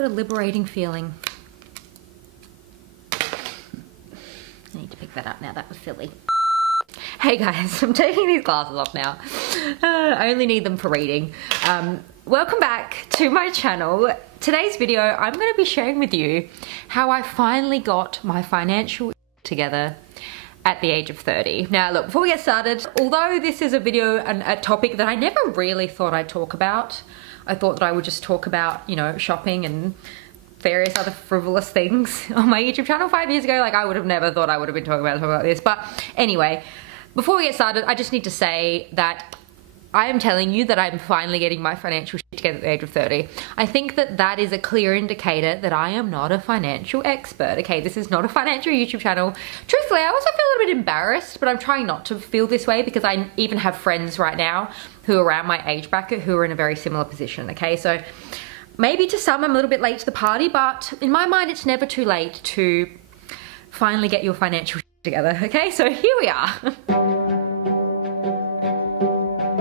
What a liberating feeling. I need to pick that up now, that was silly. Hey guys, I'm taking these glasses off now. I only need them for reading. Welcome back to my channel. Today's video, I'm going to be sharing with you how I finally got my financial together at the age of 30. Now look, before we get started, although this is a video and a topic that I never really thought I'd talk about, I thought that I would just talk about, you know, shopping and various other frivolous things on my YouTube channel 5 years ago. Like, I would have never thought I would have been talking about this. But anyway, before we get started, I just need to say that I am telling you that I'm finally getting my financial shit together at the age of 30. I think that that is a clear indicator that I am not a financial expert. Okay, this is not a financial YouTube channel. Truthfully, I also feel a little bit embarrassed, but I'm trying not to feel this way because I even have friends right now who are around my age bracket who are in a very similar position, okay? So maybe to some I'm a little bit late to the party, but in my mind it's never too late to finally get your financial shit together, okay? So here we are.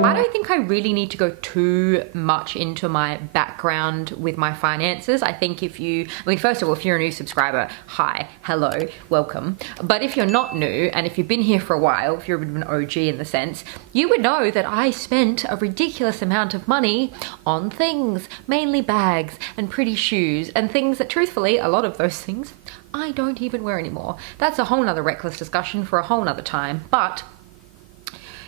I don't think I really need to go too much into my background with my finances. I think if you, I mean, first of all, if you're a new subscriber, hi, hello, welcome. But if you're not new, and if you've been here for a while, if you're a bit of an OG in the sense, you would know that I spent a ridiculous amount of money on things, mainly bags and pretty shoes and things that truthfully, a lot of those things, I don't even wear anymore. That's a whole nother reckless discussion for a whole nother time. But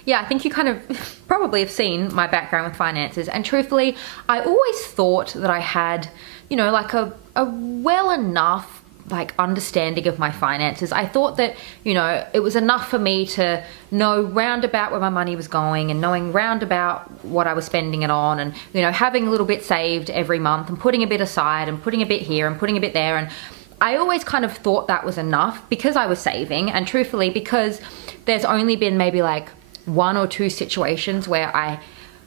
yeah, I think you kind of probably have seen my background with finances, and truthfully, I always thought that I had, you know, like a well enough like understanding of my finances. I thought that, you know, it was enough for me to know round about where my money was going and knowing round about what I was spending it on, and, you know, having a little bit saved every month and putting a bit aside and putting a bit here and putting a bit there. And I always kind of thought that was enough because I was saving, and truthfully because there's only been maybe like 1 or 2 situations where I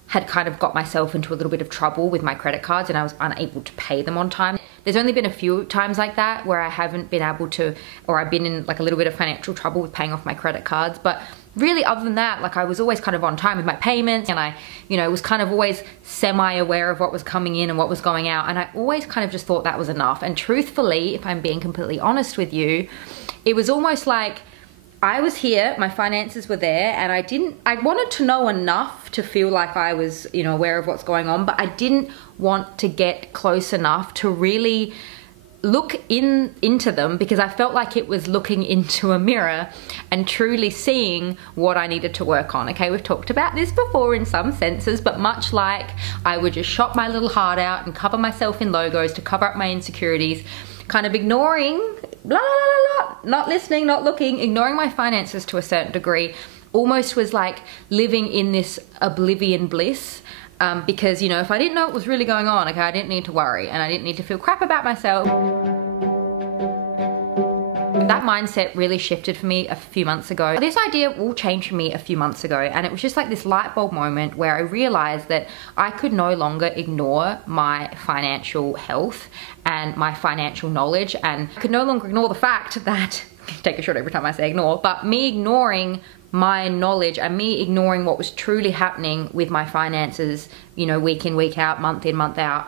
had kind of got myself into a little bit of trouble with my credit cards and I was unable to pay them on time. There's only been a few times like that where I haven't been able to, or I've been in like a little bit of financial trouble with paying off my credit cards. But really, other than that, like, I was always kind of on time with my payments, and I, you know, was kind of always semi-aware of what was coming in and what was going out. And I always kind of just thought that was enough. And truthfully, if I'm being completely honest with you, it was almost like I was here, my finances were there, and I wanted to know enough to feel like I was, you know, aware of what's going on, but I didn't want to get close enough to really look into them, because I felt like it was looking into a mirror and truly seeing what I needed to work on. Okay, we've talked about this before in some senses, but much like I would just shop my little heart out and cover myself in logos to cover up my insecurities, kind of ignoring, blah, blah, blah, blah, not listening, not looking, ignoring my finances to a certain degree, almost was like living in this oblivion bliss. Because, you know, if I didn't know what was really going on, okay, I didn't need to worry and I didn't need to feel crap about myself. That mindset really shifted for me a few months ago. This idea all changed for me a few months ago, and it was just like this light bulb moment where I realized that I could no longer ignore my financial health and my financial knowledge, and I could no longer ignore the fact that, take a shot every time I say ignore, but me ignoring my knowledge and me ignoring what was truly happening with my finances, you know, week in, week out, month in, month out,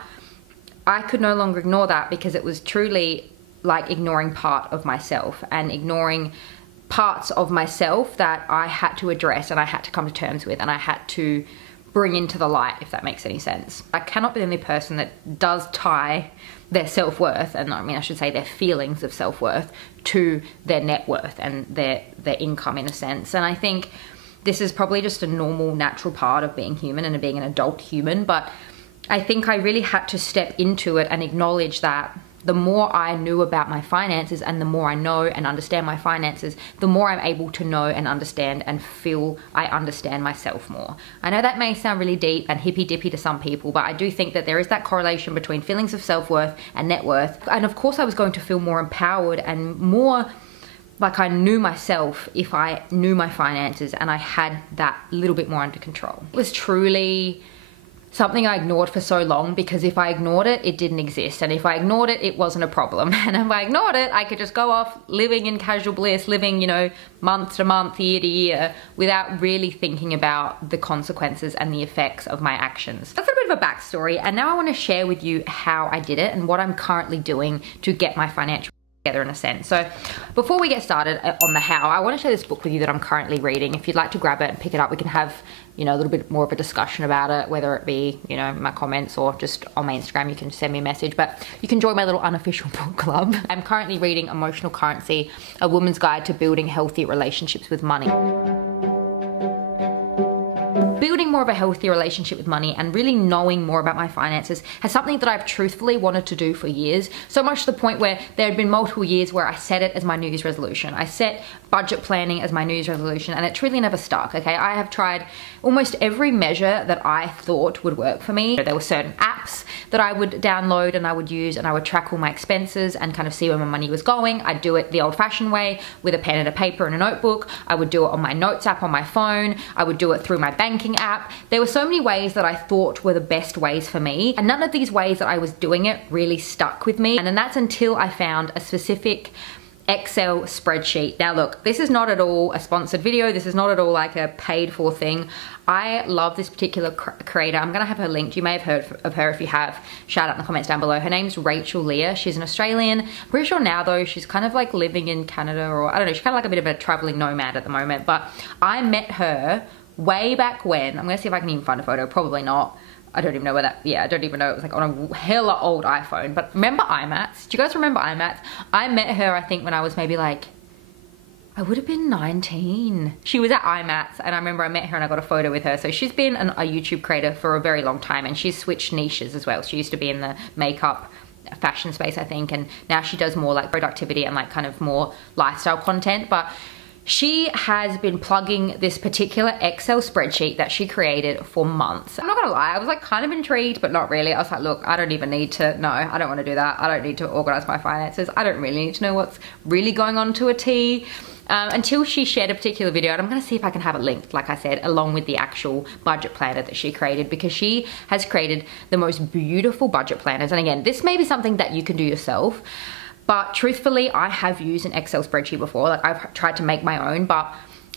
I could no longer ignore that, because it was truly like ignoring part of myself and ignoring parts of myself that I had to address and I had to come to terms with and I had to bring into the light, if that makes any sense. I cannot be the only person that does tie their self-worth, and I mean I should say their feelings of self-worth, to their net worth and their income in a sense. And I think this is probably just a normal, natural part of being human and being an adult human, but I think I really had to step into it and acknowledge that the more I knew about my finances and the more I know and understand my finances, the more I'm able to know and understand and feel I understand myself more. I know that may sound really deep and hippy-dippy to some people, but I do think that there is that correlation between feelings of self-worth and net worth. And of course I was going to feel more empowered and more like I knew myself if I knew my finances and I had that little bit more under control. It was truly something I ignored for so long, because if I ignored it, it didn't exist. And if I ignored it, it wasn't a problem. And if I ignored it, I could just go off living in casual bliss, living, you know, month to month, year to year, without really thinking about the consequences and the effects of my actions. That's a bit of a backstory. And now I want to share with you how I did it and what I'm currently doing to get my financial together, in a sense. So before we get started on the how, I want to share this book with you that I'm currently reading. If you'd like to grab it and pick it up, we can have, you know, a little bit more of a discussion about it, whether it be, you know, in my comments or just on my Instagram. You can send me a message, but you can join my little unofficial book club. I'm currently reading Emotional Currency, A Woman's Guide to Building Healthy Relationships with Money. Building more of a healthy relationship with money and really knowing more about my finances has something that I've truthfully wanted to do for years. So much to the point where there had been multiple years where I set it as my New Year's resolution. I set budget planning as my New Year's resolution, and it really never stuck, okay? I have tried almost every measure that I thought would work for me. There were certain apps that I would download and I would use, and I would track all my expenses and kind of see where my money was going. I'd do it the old-fashioned way with a pen and a paper and a notebook. I would do it on my notes app on my phone. I would do it through my banking app. There were so many ways that I thought were the best ways for me, and none of these ways that I was doing it really stuck with me. And then that's until I found a specific Excel spreadsheet. Now look, this is not at all a sponsored video. This is not at all like a paid for thing. I love this particular creator. I'm gonna have her linked. You may have heard of her. If you have, shout out in the comments down below. Her name's Rachel Leah. She's an Australian. Pretty sure now though, she's kind of like living in Canada, or I don't know, she's kind of like a bit of a traveling nomad at the moment. But I met her way back when. I'm gonna see if I can even find a photo. Probably not. I don't even know where that, yeah, I don't even know. It was like on a hella old iPhone. But remember IMATs? Do you guys remember IMATs? I met her, I think, when I was maybe like, I would have been 19. She was at IMATs, and I remember I met her and I got a photo with her. So she's been a YouTube creator for a very long time, and she's switched niches as well. She used to be in the makeup fashion space, I think, and now she does more like productivity and like kind of more lifestyle content. But she has been plugging this particular Excel spreadsheet that she created for months. I'm not gonna lie, I was like kind of intrigued, but not really. I was like, look, I don't even need to, no, I don't wanna do that. I don't need to organize my finances. I don't really need to know what's really going on to a T. Until she shared a particular video, and I'm gonna see if I can have it linked, like I said, along with the actual budget planner that she created, because she has created the most beautiful budget planners. And again, this may be something that you can do yourself, but truthfully, I have used an Excel spreadsheet before. Like, I've tried to make my own, but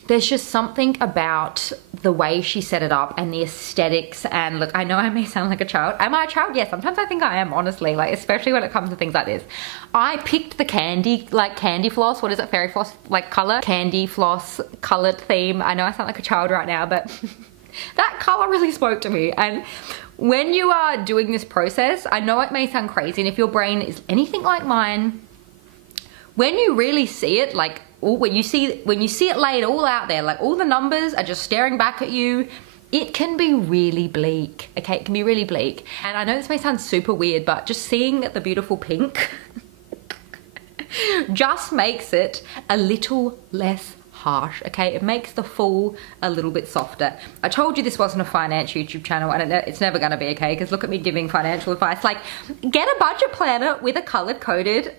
there's just something about the way she set it up and the aesthetics. And look, I know I may sound like a child. Am I a child? Yes, sometimes I think I am, honestly, like, especially when it comes to things like this. I picked the candy floss, what is it, fairy floss, like color? Candy floss colored theme. I know I sound like a child right now, but that color really spoke to me. And when you are doing this process, I know it may sound crazy, and if your brain is anything like mine, when you really see it, like when you see it laid all out there, like all the numbers are just staring back at you, it can be really bleak, okay? It can be really bleak. And I know this may sound super weird, but just seeing the beautiful pink just makes it a little less harsh, okay? It makes the fall a little bit softer. I told you this wasn't a finance YouTube channel, and it's never gonna be, okay? Because look at me giving financial advice. Like, get a budget planner with a color-coded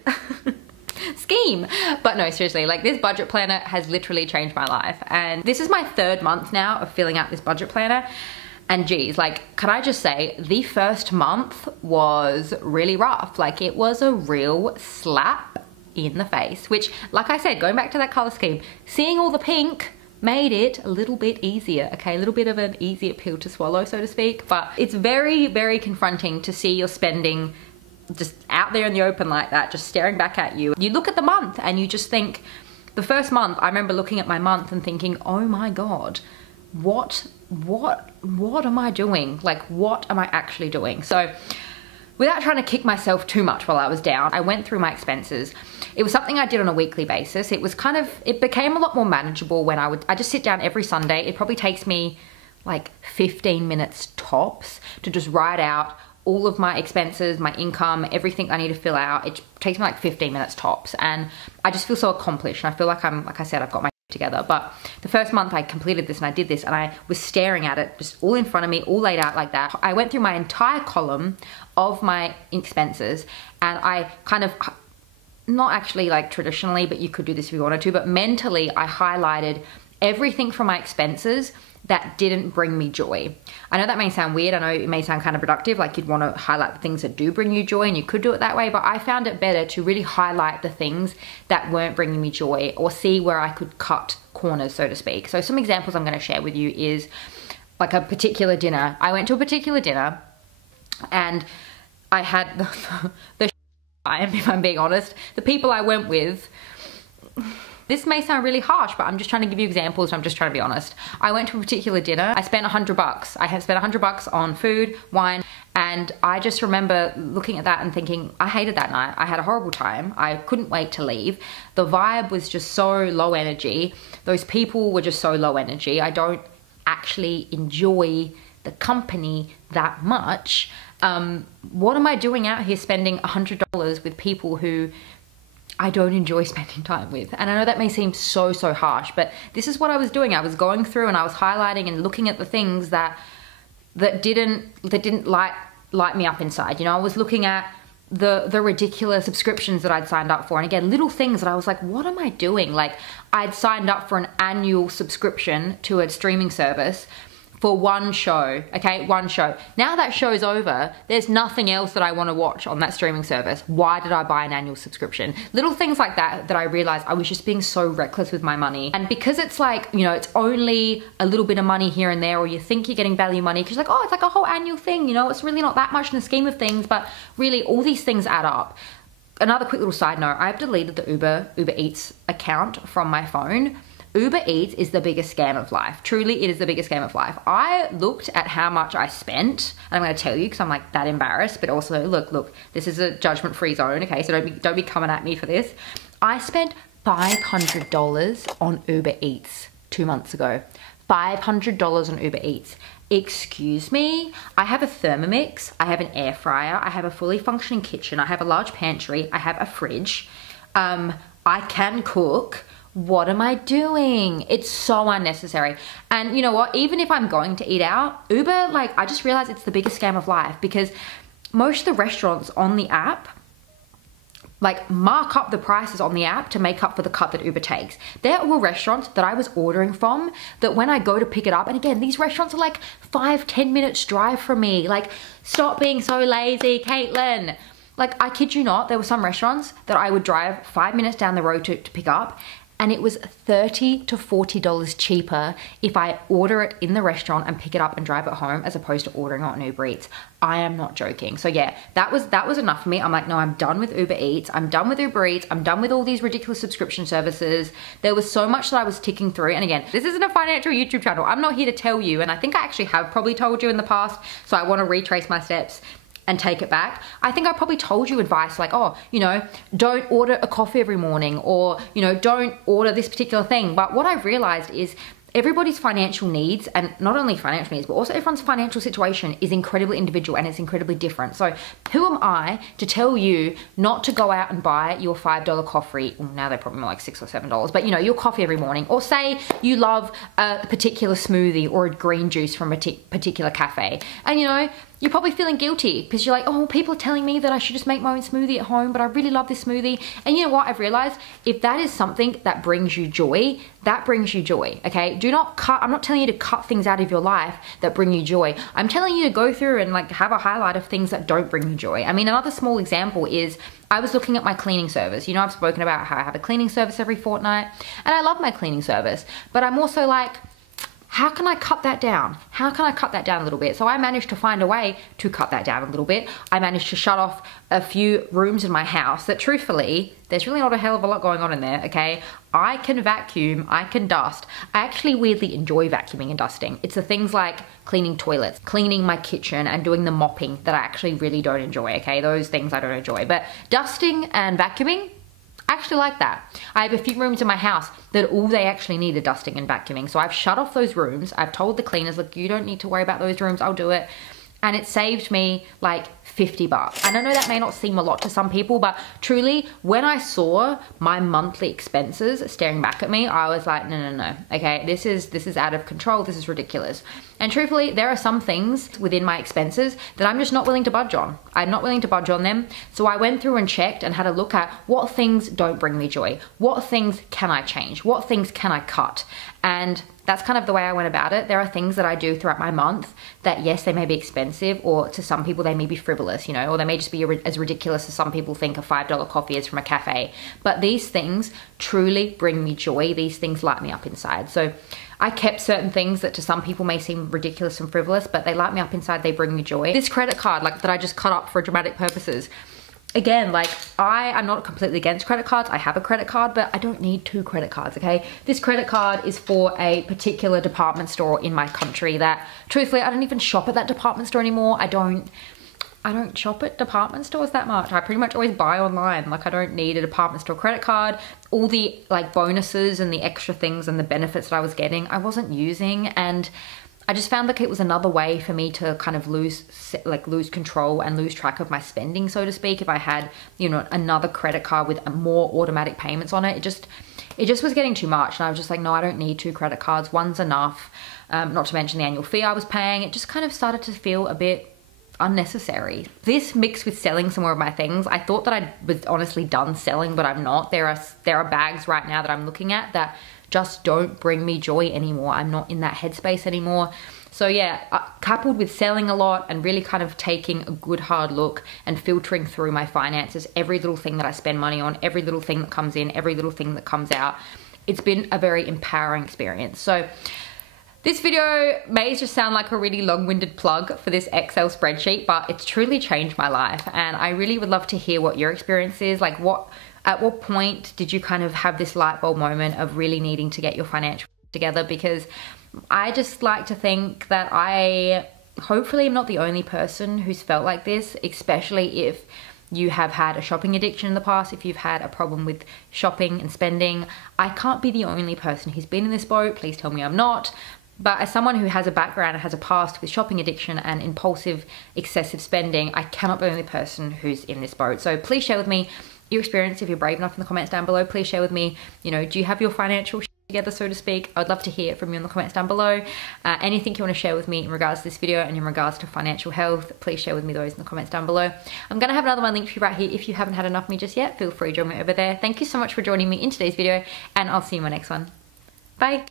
scheme. But no, seriously, like, this budget planner has literally changed my life. And this is my 3rd month now of filling out this budget planner. And geez, like, can I just say, the first month was really rough. Like, it was a real slap in the face, which, like I said, going back to that color scheme, seeing all the pink made it a little bit easier, okay? A little bit of an easier pill to swallow, so to speak. But it's very, very confronting to see your spending just out there in the open like that, just staring back at you. You look at the month and you just think, the first month, I remember looking at my month and thinking, oh my God, what am I doing? Like, what am I actually doing? So without trying to kick myself too much while I was down, I went through my expenses. It was something I did on a weekly basis. It was kind of, it became a lot more manageable when I just sit down every Sunday. It probably takes me like 15 minutes tops to just write out all of my expenses, my income, everything I need to fill out. It takes me like 15 minutes tops, and I just feel so accomplished. And I feel like like I said, I've got my together. But the first month I completed this and I did this, and I was staring at it just all in front of me, all laid out like that. I went through my entire column of my expenses, and I kind of, not actually like traditionally, but you could do this if you wanted to, but mentally I highlighted everything from my expenses that didn't bring me joy. I know that may sound weird. I know it may sound kind of reductive, like you'd want to highlight the things that do bring you joy, and you could do it that way, but I found it better to really highlight the things that weren't bringing me joy, or see where I could cut corners, so to speak. So some examples I'm going to share with you is like a particular dinner. I went to a particular dinner and I had the time, if I'm being honest. The people I went with, this may sound really harsh, but I'm just trying to give you examples. I'm just trying to be honest. I went to a particular dinner. I spent $100. I have spent $100 on food, wine, and I just remember looking at that and thinking, I hated that night. I had a horrible time. I couldn't wait to leave. The vibe was just so low energy. Those people were just so low energy. I don't actually enjoy the company that much. What am I doing out here spending $100 with people who I don't enjoy spending time with? And I know that may seem so harsh, but this is what I was doing. I was going through and I was highlighting and looking at the things that didn't light me up inside. You know, I was looking at the ridiculous subscriptions that I'd signed up for. And again, little things that I was like, what am I doing? Like, I'd signed up for an annual subscription to a streaming service for one show, okay, one show. Now that show's over, there's nothing else that I want to watch on that streaming service. Why did I buy an annual subscription? Little things like that I realized I was just being so reckless with my money. And because it's like, you know, it's only a little bit of money here and there, or you think you're getting value money because you're like, oh, it's like a whole annual thing, you know, it's really not that much in the scheme of things, but really all these things add up. Another quick little side note, I've deleted the Uber Eats account from my phone. Uber Eats is the biggest scam of life. Truly, it is the biggest scam of life. I looked at how much I spent, and I'm going to tell you because I'm like that embarrassed, but also look, this is a judgment-free zone, okay? So don't be coming at me for this. I spent $500 on Uber Eats 2 months ago. $500 on Uber Eats. Excuse me? I have a Thermomix, I have an air fryer, I have a fully functioning kitchen, I have a large pantry, I have a fridge. I can cook. What am I doing? It's so unnecessary. And you know what? Even if I'm going to eat out, Uber, like, I just realized it's the biggest scam of life, because most of the restaurants on the app, like, mark up the prices on the app to make up for the cut that Uber takes. There were restaurants that I was ordering from that when I go to pick it up, and again, these restaurants are like 5-10 minutes drive from me. Like, stop being so lazy, Caitlin. Like, I kid you not, there were some restaurants that I would drive 5 minutes down the road to pick up, and it was $30 to $40 cheaper if I order it in the restaurant and pick it up and drive it home, as opposed to ordering it on Uber Eats. I am not joking. So yeah, that was enough for me. I'm like, no, I'm done with Uber Eats. I'm done with Uber Eats. I'm done with all these ridiculous subscription services. There was so much that I was ticking through. And again, this isn't a financial YouTube channel. I'm not here to tell you. And I think I actually have probably told you in the past. So I want to retrace my steps and take it back. I think I probably told you advice like, oh, you know, don't order a coffee every morning, or, you know, don't order this particular thing. But what I've realized is everybody's financial needs, and not only financial needs, but also everyone's financial situation is incredibly individual and it's incredibly different. So who am I to tell you not to go out and buy your $5 coffee? Well, now they're probably more like $6 or $7, but you know, your coffee every morning. Or say you love a particular smoothie or a green juice from a particular cafe. And you know, you're probably feeling guilty because you're like, oh, people are telling me that I should just make my own smoothie at home, but I really love this smoothie. And you know what? I've realized if that is something that brings you joy, that brings you joy, okay? Do not cut, I'm not telling you to cut things out of your life that bring you joy. I'm telling you to go through and like have a highlight of things that don't bring you joy. I mean, another small example is I was looking at my cleaning service. You know, I've spoken about how I have a cleaning service every fortnight, and I love my cleaning service, but I'm also like, how can I cut that down? How can I cut that down a little bit? So I managed to find a way to cut that down a little bit. I managed to shut off a few rooms in my house that truthfully, there's really not a hell of a lot going on in there, okay? I can vacuum, I can dust. I actually weirdly enjoy vacuuming and dusting. It's the things like cleaning toilets, cleaning my kitchen, and doing the mopping that I actually really don't enjoy, okay? Those things I don't enjoy. But dusting and vacuuming, I actually like that. I have a few rooms in my house that all they actually need are dusting and vacuuming. So I've shut off those rooms. I've told the cleaners, look, you don't need to worry about those rooms, I'll do it. And it saved me like $50. And I know that may not seem a lot to some people, but truly, when I saw my monthly expenses staring back at me, I was like, no, okay, this is out of control, this is ridiculous. And truthfully, there are some things within my expenses that I'm just not willing to budge on. I'm not willing to budge on them. So I went through and checked and had a look at what things don't bring me joy. What things can I change? What things can I cut? And that's kind of the way I went about it. There are things that I do throughout my month that, yes, they may be expensive, or to some people they may be frivolous, you know, or they may just be as ridiculous as some people think a $5 coffee is from a cafe. But these things truly bring me joy. These things light me up inside. So I kept certain things that to some people may seem ridiculous and frivolous, but they light me up inside. They bring me joy. This credit card, like, that I just cut up for dramatic purposes. Again, like, I'm not completely against credit cards. I have a credit card, but I don't need 2 credit cards, okay? This credit card is for a particular department store in my country that, truthfully, I don't even shop at that department store anymore. I don't shop at department stores that much. I pretty much always buy online. Like, I don't need a department store credit card. All the, like, bonuses and the extra things and the benefits that I was getting, I wasn't using, and I just found like it was another way for me to kind of lose control and lose track of my spending, so to speak. If I had, you know, another credit card with more automatic payments on it, it just was getting too much. And I was just like, no, I don't need 2 credit cards. One's enough. Not to mention the annual fee I was paying. It just kind of started to feel a bit unnecessary. This mixed with selling some more of my things. I thought that I was honestly done selling, but I'm not. There are bags right now that I'm looking at that just don't bring me joy anymore. I'm not in that headspace anymore. So yeah, coupled with selling a lot and really kind of taking a good hard look and filtering through my finances, every little thing that I spend money on, every little thing that comes in, every little thing that comes out, it's been a very empowering experience. So this video may just sound like a really long-winded plug for this Excel spreadsheet, but it's truly changed my life. And I really would love to hear what your experience is. Like, at what point did you kind of have this light bulb moment of really needing to get your financial together? Because I just like to think that I hopefully am not the only person who's felt like this, especially if you have had a shopping addiction in the past, if you've had a problem with shopping and spending. I can't be the only person who's been in this boat. Please tell me I'm not. But as someone who has a background and has a past with shopping addiction and impulsive, excessive spending, I cannot be the only person who's in this boat. So please share with me your experience if you're brave enough in the comments down below. Please share with me, you know, do you have your financial together, so to speak? I'd love to hear from you in the comments down below. Anything you want to share with me in regards to this video and in regards to financial health, please share with me those in the comments down below. I'm going to have another one linked for you right here. If you haven't had enough of me just yet, feel free to join me over there. Thank you so much for joining me in today's video, and I'll see you in my next one. Bye.